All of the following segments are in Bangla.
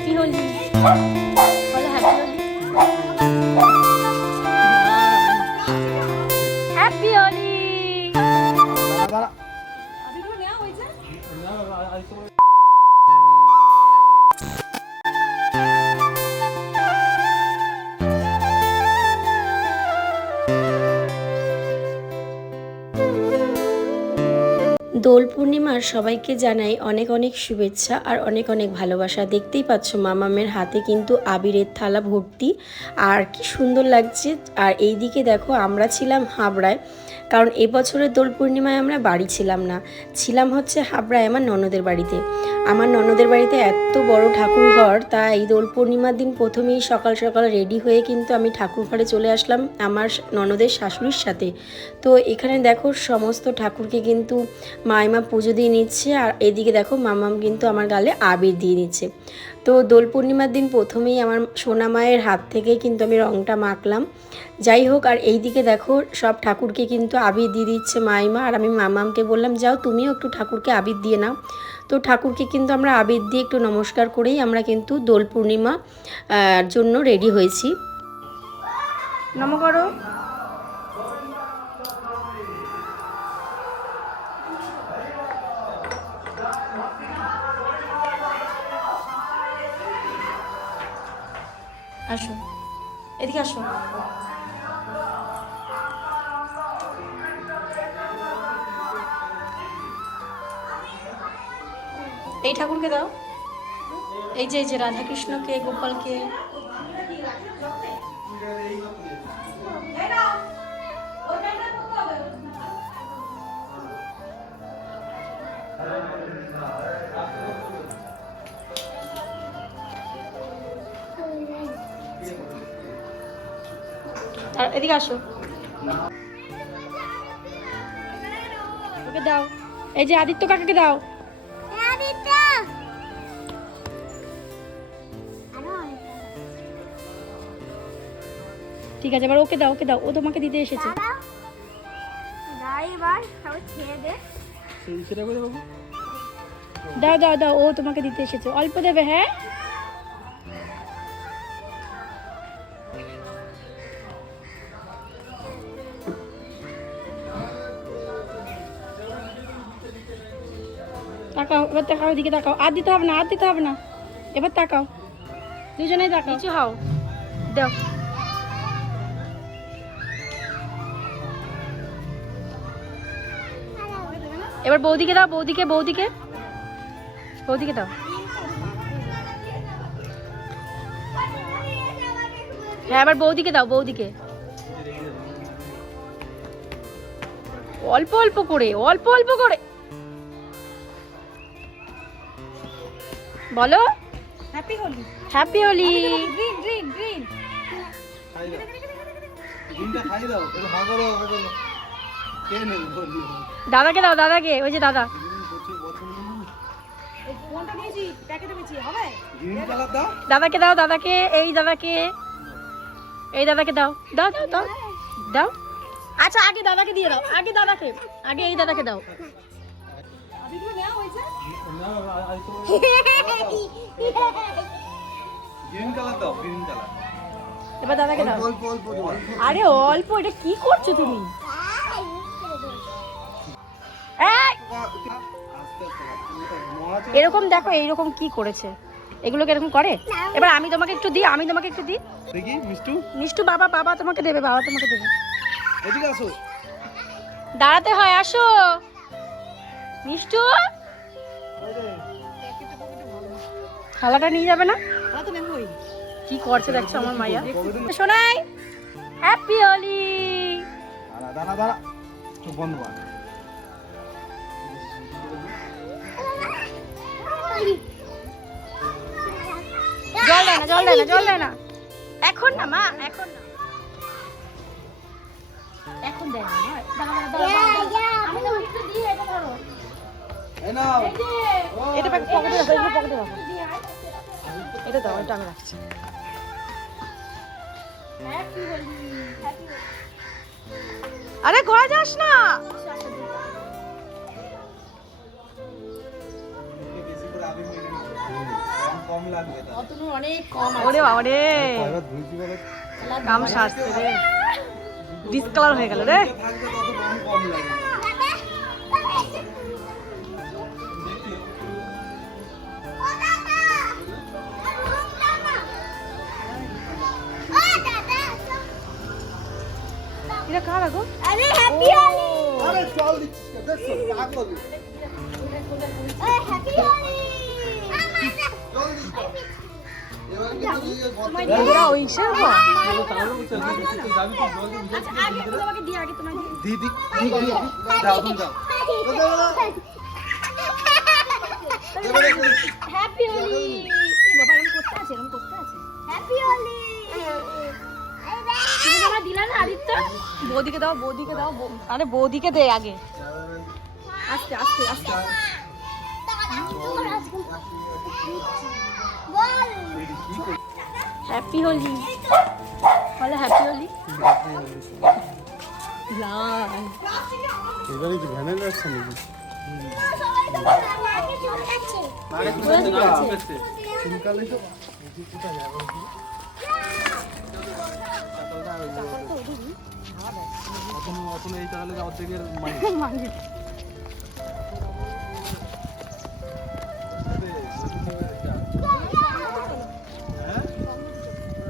হ্যাপি হোলি বলো, হ্যাপি হোলি, হ্যাপি হোলি। দোল পূর্ণিমার সবাইকে জানাই অনেক অনেক শুভেচ্ছা আর অনেক অনেক ভালোবাসা। দেখতেই পাচ্ছ মামামের হাতে কিন্তু আবিরের থালা ভর্তি, আর কি সুন্দর লাগছে। আর এই দিকে দেখো আমরা ছিলাম হাবড়ায়, কারণ এবছরের দোল পূর্ণিমায় আমরা বাড়ি ছিলাম না, ছিলাম হচ্ছে হাবড়ায় আমার ননদের বাড়িতে। আমার ননদের বাড়িতে এত বড় ঠাকুর ঘর, তাই এই দোল পূর্ণিমার দিন প্রথমেই সকাল সকাল রেডি হয়ে কিন্তু আমি ঠাকুর ঘরে চলে আসলাম আমার ননদের শাশুড়ির সাথে। তো এখানে দেখো সমস্ত ঠাকুরকে কিন্তু মাইমা পুজো দিয়ে নিচ্ছে, আর এদিকে দেখো মামাম কিন্তু আমার গালে আবির দিয়ে নিচ্ছে। তো দোল পূর্ণিমার দিন প্রথমেই আমার সোনা মায়ের হাত থেকেই কিন্তু আমি রঙটা মাখলাম। যাই হোক, আর এই দিকে দেখো সব ঠাকুরকে কিন্তু আবির দিয়ে দিচ্ছে মাইমা, আর আমি মামামকে বললাম যাও তুমিও একটু ঠাকুরকে আবির দিয়ে নাও। তো ঠাকুরকে কিন্তু আমরা আবির দিয়ে একটু নমস্কার করেই আমরা কিন্তু দোল পূর্ণিমা জন্য রেডি হয়েছি। নম করো। আসো, এদিকে আসো। এই ঠাকুরকে দাও, এই যে রাধাকৃষ্ণকে, গোপালকে। আর এদিকে আসো, ওকে দাও। এই যে আদিত্য কাকাকে দাও। ঠিক আছে, এবার ওকে দাও, ওকে দাও, ও তোমাকে দিতে এসেছে। দাও দাও দাও, ও তোমাকে দিতে এসেছে, অল্প দেবে। হ্যাঁ, তাকাও, এবার তাকাও, এদিকে তাকাও। আর দিতে হবে না, আর দিতে হবে না, এবার তাকাও, দুজনেই তাকাও। নিচু হও, দাও। এবার বৌদিকে দাও, বৌদিকে বৌদিকে বৌদিকে দাও। হ্যাঁ, এবার বৌদিকে দাও, বৌদিকে। অল্প অল্প করে, অল্প অল্প করে বলো happy Holi, happy Holi. Green green green, গ্রিনটা খাই দাও, এটা ভাগরো ভাগরো। কে নেবে বলি? দাদাকে দাও, দাদাকে, ওই যে দাদা। এই কোনটা নিয়েছি, প্যাকেটে বেশি হবে। গ্রিন কালার দাও, দাদাকে দাও, দাদাকে, এই দাদাকে, এই দাদাকে দাও, দাও দাও দাও দাও। আচ্ছা, আগে দাদাকে দিয়ে দাও, আগে দাদাকে, আগে এই দাদাকে দাও। এবার দাদাকে দাও। আরে অল্প, এটা কি করছো তুমি? এরকম দেখো, এইরকম কি করেছে, এগুলোকে এরকম করে। এবার আমি তোমাকে একটু দিই, আমি তোমাকে একটু দিই। দেখি মিষ্টু, মিষ্টু বাবা, বাবা তোমাকে দেবে, বাবা তোমাকে দেবে। এদিকে আসো, দাঁড়াতে হয়, আসো মিষ্টু। থালাটা নিয়ে যাবে না? কি করছে দেখছো আমার মাইয়া। শোনাই হ্যাপি হোলি। দাঁড়া দাঁড়া, চোখ বন্ধ কর। জল দেয় না, জল দেয় না, জল দেয় না এখন না মা, এখন না, এখন দেয় না। আমি তোমাকে একটু দিই, এটা ধরো, এটা পকেটে রাখো, এটা পকেটে রাখো, এটা দাও, এটা আমি রাখছি। আরে ঘরে যাস না, কম লাগবে অতনু অনেক কম আছে। ওরে বাবা রে, এবার ধুইছি বলে কাম সারছে রে, ডিসকালার হয়ে গেল রে। থাকবে তত কম কম লাগে। এটা কার গো? अरे हैप्पी होली আরে চল দিচ্ছিস দেখছো পাগল हैप्पी होली চল দিচ্ছিস এবার কিন্তু এই গত এরা ওই ইসের গো? আচ্ছা আগে তুমি আমাকে দিয়ে আগে তোমাকে দিদি দাও তুমি দাও हैप्पी होली এই বাবা এরকম করতে আছে हैप्पी होली তুমি আমার দিলা না আদিত্য বৌদিকে দাও, বৌদিকে দাও, আরে বৌদিকে দে আগে। আস্তে আস্তে আস্তে হ্যাপি হোলি বলো হ্যাপি হোলি লাল এবারে কি ভ্যানের ব্যবসা নাকি চুলকালে তো এখন এই তাহলে অর্ধেকের মানে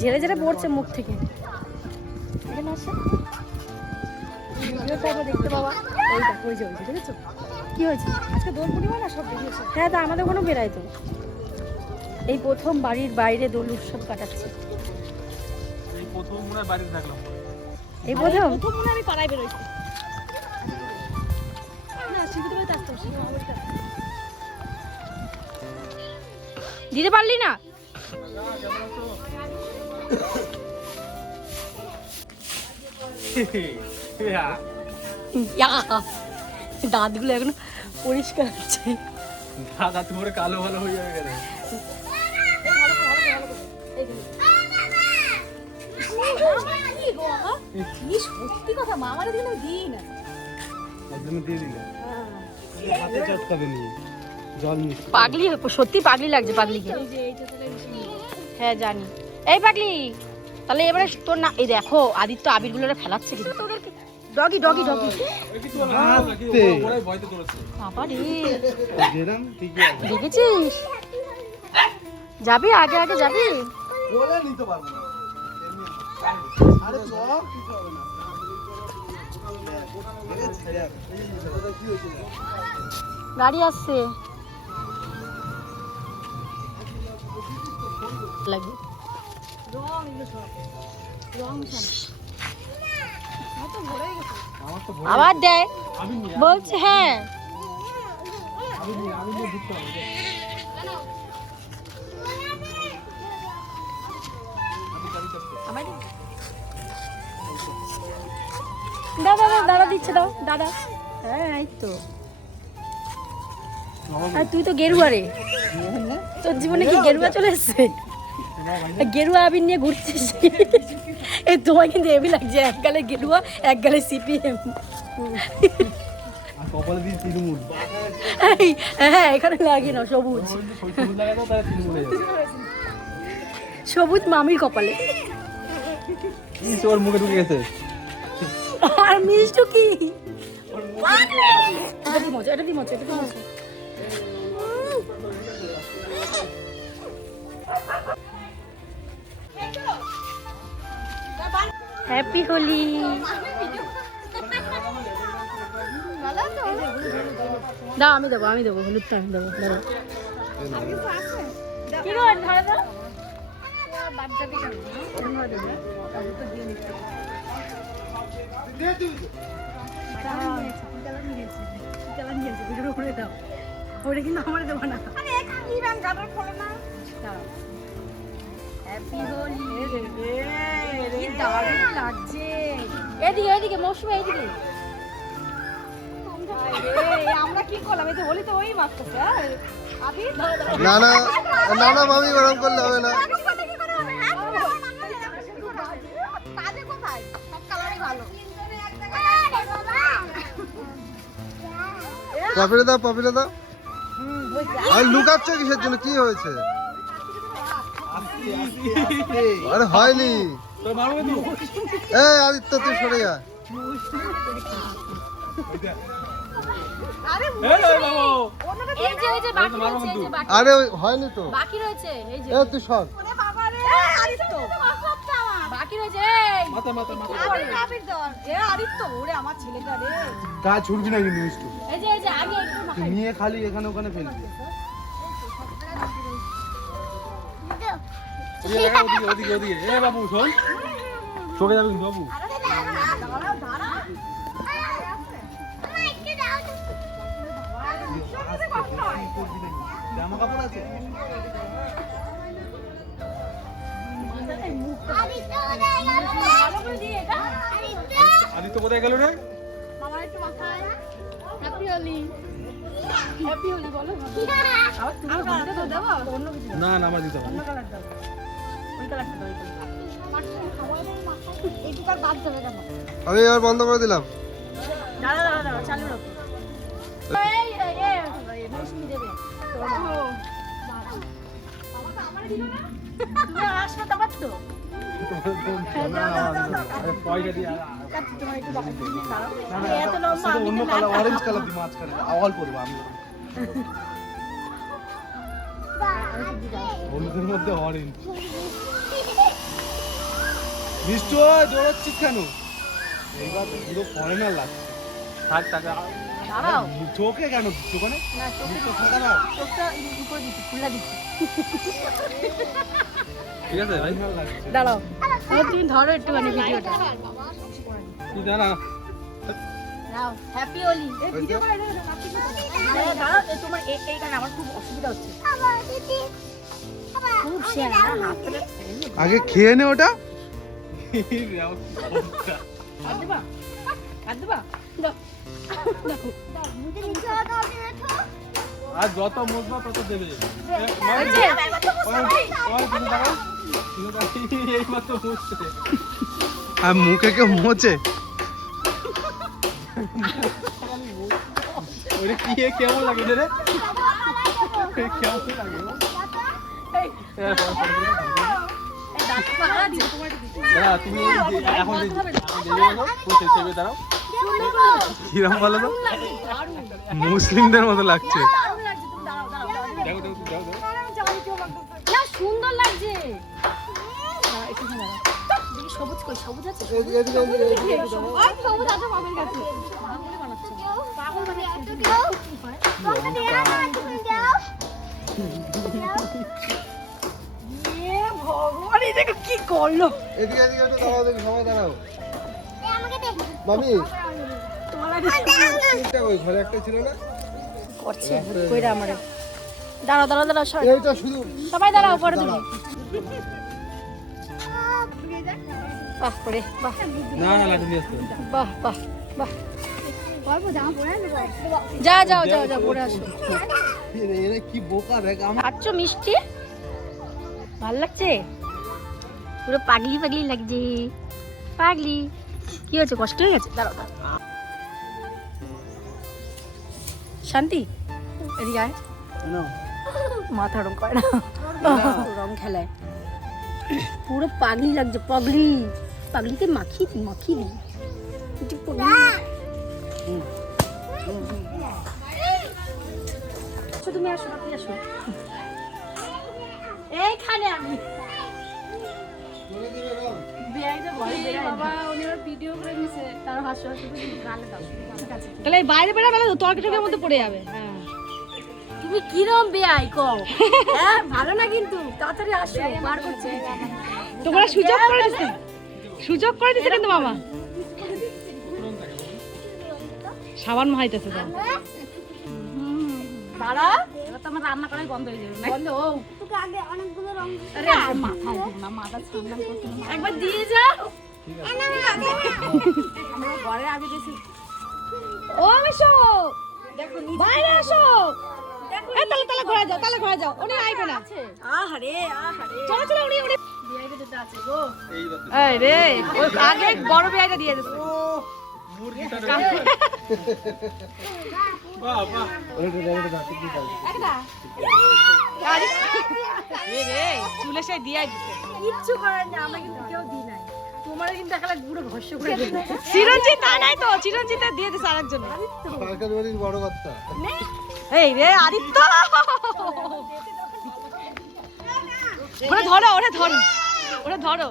ঝেড়ে ঝেড়ে পড়ছে মুখ থেকে। এখানে আসে ভিডিওটা আবার দেখতে পাবা। ওই দেখো, ওই যে দেখেছো কি হয়েছে? আজকে দোল পূর্ণিমা না, সব বেরিয়েছে। হ্যাঁ, তা আমাদের কোনো বেরাই তো। এই প্রথম বাড়ির বাইরে দোল উৎসব কাটাচ্ছে। এই প্রথম মনে হয় বাড়িতে থাকলাম এই প্রথম মনে আমি পাড়ায় বেরোইছি না শিখতে পারতে আসতাম দিতে পারলি না? দাঁতগুলো এখন পরিষ্কার আছে। দাদা তোমার কালো ভালো হয়ে যাবে গেলে সত্যি কথা মা আমার দিন দিই না একদম দিয়ে দিলে হাতে চটকাবে নিয়ে জল মিশিয়ে পাগলি, সত্যি পাগলি লাগছে পাগলিকে। হ্যাঁ জানি। এই পাগলি, তাহলে এবারে তোর না, এই দেখো আদিত্য আবিরগুলো ফেলাচ্ছে কিন্তু। ডগি ডগি ডগি বাবা রে, যেরাম ঠিকই আছে দেখেছিস? যাবি আগে আগে যাবি? বলে নিতে পারবো না আরে সব কিছু হবে না আরে ছেড়ে আর কি হয়েছে গাড়ি আসছে লাগে আমার তো আবার দেয় বলছে। হ্যাঁ দাদা দাদা দিচ্ছে, দাও দাদা। হ্যাঁ এই তো। আর তুই তো গেরুয়া রে, তোর জীবনে কি গেরুয়া চলে এসছে? গেরুয়া আবির নিয়ে ঘুরছিস? এই তোমার কিন্তু এবি লাগছে, এক গালে গেরুয়া এক গালে সিপিএম। আর কপালে দিয়ে তৃণমূল হ্যাঁ এখানে লাগে না, সবুজ সবুজ লাগাতো তাহলে তৃণমূলে যাবে সবুজ মামির কপালে। কি তোর মুখে ঢুকে গেছে আর মিষ্টি কি? এটা দি মজা, এটা দি মজা, এটা দি মজা। হ্যাপি হোলি। দাও, আমি দেবো, আমি দেবো, হলুদটা আমি দেবো। ধরো কি গো, ধরো দাও। ওটা কিন্তু আমার দেবো না। হ্যাপি হোলি। কি দারুণ লাগছে। এদিকে এদিকে মৌসুমী, এদিকে। আমরা কি করলাম? এই তো হোলি তো ওই মারতেছে। না না না না মামি ওরকম করলে হবে না পাপিলে দাও, পাপিলে দাও। আর লুকাচ্ছ কিসের জন্য? কি হয়েছে? আরে হয়নি। তো মারবে তো এই আদিত্য তুই সরে যা। এই বাবু এই যে বাকি রয়েছে, এই যে বাকি আরে হয়নি তো। বাকি রয়েছে, এই যে তুই সর। আদিত্য বাকি রয়েছে, এই মাথা মাথা মাথা আদিত্য ওরে আমার ছেলেটা রে, গা ছুটবি না কিন্তু মিষ্টু। এই যে আগে একটু তুই নিয়ে খালি এখানে ওখানে ফেলবি। ওদিকে ওদিকে ওদিকে এ বাবু শোন চোখে যাবে কিন্তু বাবু জামা কাপড় আছে? আদিত্য কোথায় গেল রে হ্যাপি হোলি বলো, আবার তুমি বলতে তো দেবো অন্য কিছু না না আমার দিতে হবে অন্য কালারটা ওই কালারটা দাও, এইটুকু আর বাদ যাবে কেন? আমি এবার বন্ধ করে দিলাম। দাঁড়া চালু রাখো। এই মৌসুমি দেবে তুমি আসলে তো পারতো পয়সা দিয়ে তোমার একটু দাঁড়াও, এত লম্বা আমি অন্য কালার অরেঞ্জ কালার দি মাঝখানে আওয়াল করবো আমি। হলুদের মধ্যে অরেঞ্জ। মিষ্টু দৌড়াচ্ছিস কেন? এইবার পুরো ফরেনার লাগছে। থাক টাকা দাঁড়াও চোখে কেন দোকানে? না মিষ্টু ফাঁকা না। চোখটা উপরে দিচ্ছি, খুলে দিচ্ছি। ঠিক আছে ভাই দাঁড়াও তুমি ধরো একটুখানি ভিডিওটা, তুই দাঁড়া দাও হ্যাপি হোলি। ভিডিও করে দাঁড়াও তোমার এইখানে আমার খুব অসুবিধা হচ্ছে, খুব শেয়ার না হাতটা আগে খেয়ে নে ওটা। হাত দেবা, হাত দেবা, দাও দেখো আর যত মুখবা তত দেবে এই যে এই মাত্র মুছছে আর মুখে কেউ মোচে? ওরে কি কেমন লাগে রে কেমন লাগে এই দাঁত পাড়া দিয়ে তোমার দাঁড়া তুমি এখন দাঁড়াও কিরম বলো তো? মুসলিমদের মতো লাগছে। দারুণ লাগছে, তুমি দাঁড়াও দাঁড়াও দেখো দেখো দেখো না সুন্দর লাগছে। একটু দাঁড়াও দেখি সবুজ কই, সবুজ আছে? ওই সবুজ আছে মামের কাছে। পাগল বানাচ্ছে, পাগল ভগবান এই দেখো কি করলো। এদিকে এদিকে একটু দাঁড়াও, দেখি সবাই দাঁড়াও। মামি তিনটা কই? ঘরে একটা ছিল না? করছে কইরা আমারে। দাঁড়াও দাঁড়াও দাঁড়াও সবাই, এইটা শুধু সবাই দাঁড়াও পরে তুমি। বাহ করে বাহ, না না লাঠি নিয়ে আসতে বাহ বাহ বাহ। যা যাও যাও যাও পরে আসো। এরা কি বোকা দেখ। খাচ্ছ মিষ্টি? ভাল লাগছে? পুরো পাগলি পাগলি লাগছে, পাগলি। কি হয়েছে, কষ্ট হয়ে গেছে? দাঁড়াও দাঁড়াও। শান্তি এদিকে আয়, মাথা রং করে না, রং খেলায় পুরো পাগলি লাগছে, পাগলি। পাগলিকে মাখিয়ে দি, মাখিয়ে দি। একটু পাগলি। আচ্ছা, তুমি আসো, আপনি আসো এইখানে। আমি তাহলে বাইরে বেড়াবে না তো, তর্ক টর্কের মধ্যে পড়ে যাবে। হ্যাঁ তুমি কিরম বেয়াই কও? হ্যাঁ ভালো না কিন্তু, তাড়াতাড়ি আসো, বার করছে। তোমরা সুযোগ করে দিছে, সুযোগ করে দিছে কিন্তু মামা। সাবান মাহাইতেছে তো। দাঁড়া, এবার তো আমার রান্না করাই বন্ধ হয়ে যাবে। বন্ধ হোক, তোকে আগে অনেকগুলো রং আরে মাথায় দিও না, মাথা ঠান্ডা করতে না। একবার দিয়ে যাও। আমরা ঘরে আগে দিয়েছি। ও এসো, দেখো বাইরে আসো। এই তালে তালে ঘরে যাও, তালে ঘরে যাও, উনি আইবে না। আহারে আহারে, চলো চলো, উনি উনি বিয়াইটা যেটা আছে গো। এই রে, ওই আগে বড় বিয়াইটা দিয়ে দিছে। বাহ বাহ একটা রে রে চুল তুলে সেই দিয়ে দিতে কিচ্ছু করার না, আমরা কিন্তু কেউ দিই নাই। তোমার কিন্তু একেবারে পুরো ভস্য করে দিল। চিরঞ্জিত তা নাই তো, চিরঞ্জিত দিয়ে দিছে আরেকজন। সরকার বাড়ির বড় কর্তা। এই রে আদিত্য, ওরে ধরো, ওরে ধরো, ওরে ধরো।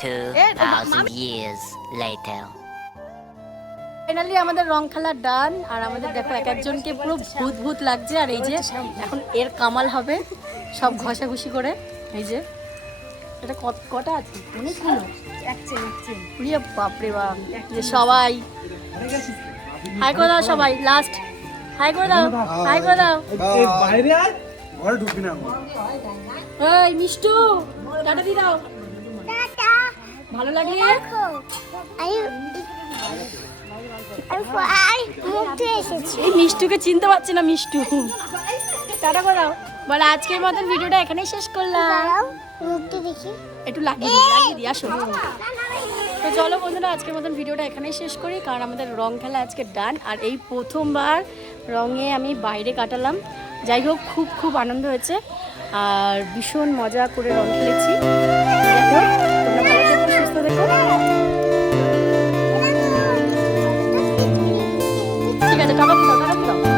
2,000 years later. ফাইনালি আমাদের রং খেলা ডান। আর আমাদের দেখো এক একজনকে পুরো ভূত ভূত লাগছে। আর এই যে এখন এর কামাল হবে সব ঘষাঘষি করে। এই যে এটা কটা আছে অনেকগুলো, উড়িয়ে বাপরে বাপ। যে সবাই হাই করে দাও, সবাই লাস্ট হাই করে দাও, হাই করে দাও। এই বাইরে আয়, ঘরে ঢুকবি না। এই মিষ্টু টাটা দি দাও, টাটা ভালো লাগলে। আমি মুখতে এসেছি। এই মিষ্টুকে চিনতে পারছি না, মিষ্টু টাটা করে দাও। বলে আজকের মতন ভিডিওটা এখানেই শেষ করলাম। দাঁড়াও, মুখটা দেখি। একটু লাগিয়ে দিই আসো। তো চলো বন্ধুরা, আজকের মতন ভিডিওটা এখানেই শেষ করি, কারণ আমাদের রং খেলা আজকে ডান। আর এই প্রথমবার রঙে আমি বাইরে কাটালাম। যাই হোক, খুব খুব আনন্দ হয়েছে আর ভীষণ মজা করে রং খেলেছি। দেখো তোমরা ভালো থেকো, সুস্থ থেকো। ঠিক আছে, টাকা দাও, টাকা দাও।